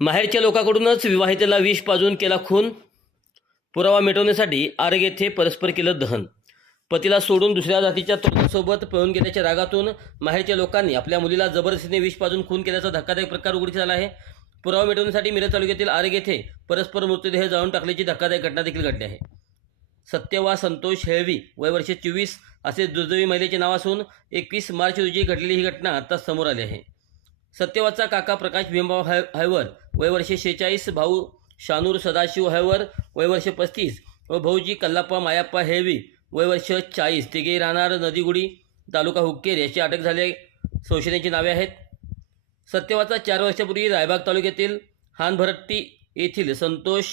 माहेरच्या लोकांकडूनच विवाहितेला विष पाजून केला खून. पुरावा मिटवण्यासाठी आरग येथे परस्पर केलं दहन. पतीला सोडून दुसऱ्या जातीच्या तरुणासोबत पळून गेल्याच्या रागातून माहेरच्या लोकांनी आपल्या मुलीला जबरदस्तीने विष पाजून खून केल्याचा धक्कादायक प्रकार उघडकीस आला आहे. पुरावा मिटवण्यासाठी मिरज तालुक्यातील आरग येथे परस्पर मृतदेह जाळून टाकल्याची धक्कादायक घटना देखील घडली आहे. सत्यवा संतोष हेळवी वय वर्ष 24 असे दुर्दैवी महिलेचे नाव असून 21 मार्च रोजी घडलेली ही घटना आता समोर आली आहे. सत्यवाचा काका प्रकाश भीमभाऊ हैवर वय वर्ष 46, भाऊ शानूर सदाशिव हैवर वय वर्ष 35 व भाऊजी कल्लाप्पा मायाप्पा हेळवी वय वर्ष 40 तिघे राहणार नदीगुडी तालुका हुक्केर याची अटक झाले संशयितांची नावे आहेत. सत्यवाचा 4 वर्षापूर्वी रायबाग तालुक्यातील हानभरट्टी येथील संतोष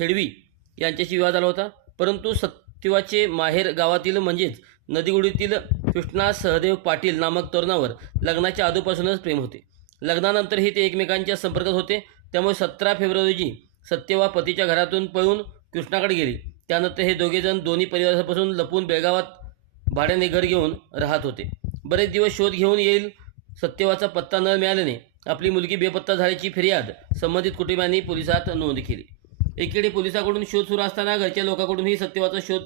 हेळवी यांच्याशी विवाह झाला होता. परंतु सत्यवाचे माहेर गावातील म्हणजेच नदीगुडीतील कृष्णा सहदेव पाटील नामक तरुणावर लग्नाच्या आधीपासूनच प्रेम होते. लग्नानंतरही ते एकमेकांच्या संपर्कात होते. त्यामुळे 17 फेब्रुवारी रोजी सत्यवा पतीच्या घरातून पळून कृष्णाकडे गेली. त्यानंतर हे दोघेजण दोन्ही परिवारापासून लपून बेळगावात भाड्याने घर घेऊन राहत होते. बरेच दिवस शोध घेऊन येईल सत्यवाचा पत्ता न मिळाल्याने आपली मुलगी बेपत्ता झाल्याची फिर्याद संबंधित कुटुंबियांनी पोलिसात नोंद केली. एकीकडे पोलिसांकडून शोध सुरू असताना घरच्या लोकांकडूनही सत्यवाचा शोध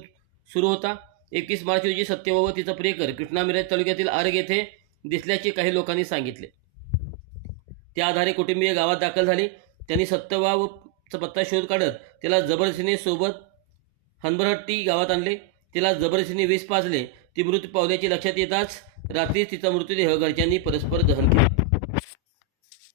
सुरू होता. 21 मार्च रोजी सत्यवा व तिचा प्रियकर कृष्णा मिरज तालुक्यातील आरग येथे दिसल्याचे काही लोकांनी सांगितले. त्या आधारे कुटुंबीय गावात दाखल झाली. त्यांनी सत्यवाचा पत्ता शोध काढत त्याला जबरदस्तीने सोबत हनबरहट्टी गावात आणले. तिला जबरदस्तीने विष पाजले. ती मृत पावल्याचे लक्षात येताच रात्रीच तिचा मृतदेह घरच्यांनी परस्पर दहन केले.